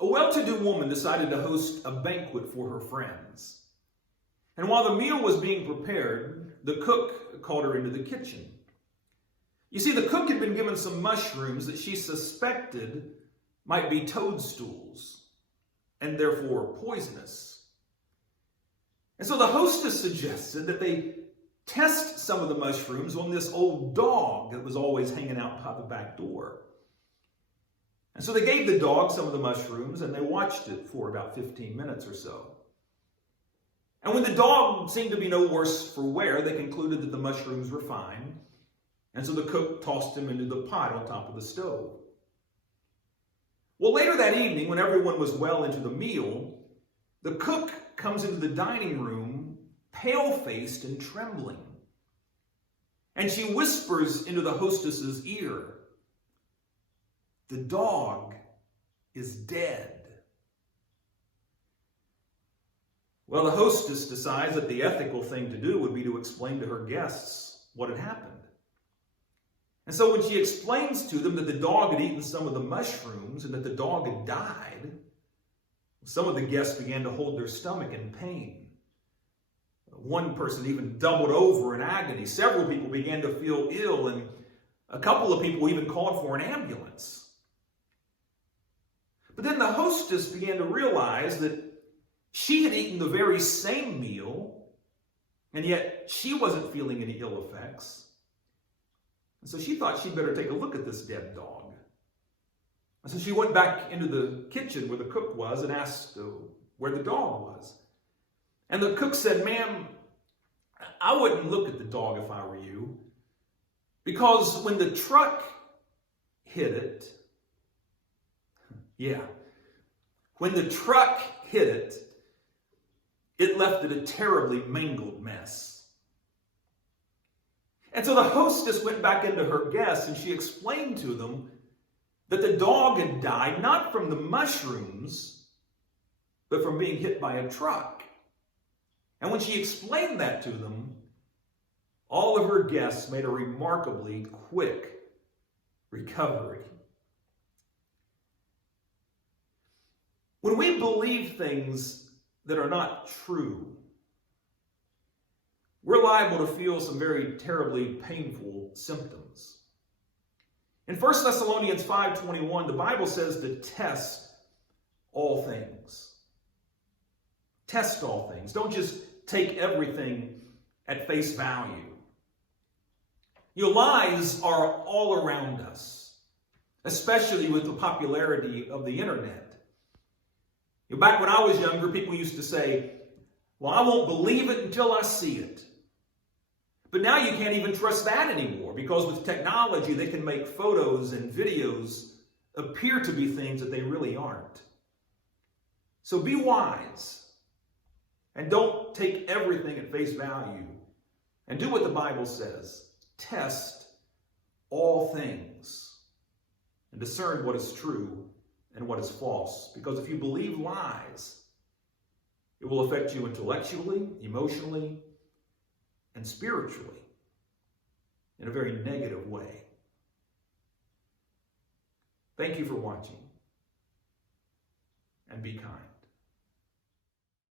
A well-to-do woman decided to host a banquet for her friends. And while the meal was being prepared, the cook called her into the kitchen. You see, the cook had been given some mushrooms that she suspected might be toadstools and therefore poisonous. And so the hostess suggested that they test some of the mushrooms on this old dog that was always hanging out by the back door. And so they gave the dog some of the mushrooms and they watched it for about 15 minutes or so. And when the dog seemed to be no worse for wear, they concluded that the mushrooms were fine. And so the cook tossed them into the pot on top of the stove. Well, later that evening, when everyone was well into the meal, the cook comes into the dining room, pale-faced and trembling. And she whispers into the hostess's ear, "The dog is dead." Well, the hostess decides that the ethical thing to do would be to explain to her guests what had happened. And so when she explains to them that the dog had eaten some of the mushrooms and that the dog had died, some of the guests began to hold their stomach in pain. One person even doubled over in agony. Several people began to feel ill, and a couple of people even called for an ambulance. But then the hostess began to realize that she had eaten the very same meal, and yet she wasn't feeling any ill effects. And so she thought she'd better take a look at this dead dog. And so she went back into the kitchen where the cook was and asked where the dog was. And the cook said, "Ma'am, I wouldn't look at the dog if I were you, because when the truck hit it, when the truck hit it, it left it a terribly mangled mess." And so the hostess went back into her guests and she explained to them that the dog had died not from the mushrooms, but from being hit by a truck. And when she explained that to them, all of her guests made a remarkably quick recovery. When we believe things that are not true, we're liable to feel some very terribly painful symptoms. In 1 Thessalonians 5:21, the Bible says to test all things. Test all things. Don't just take everything at face value. Your lies are all around us, especially with the popularity of the internet. Back when I was younger, people used to say, "Well, I won't believe it until I see it." But now you can't even trust that anymore, because with technology, they can make photos and videos appear to be things that they really aren't. So be wise and don't take everything at face value, and do what the Bible says. Test all things and discern what is true and what is false. Because if you believe lies, it will affect you intellectually, emotionally, and spiritually in a very negative way. Thank you for watching, and be kind.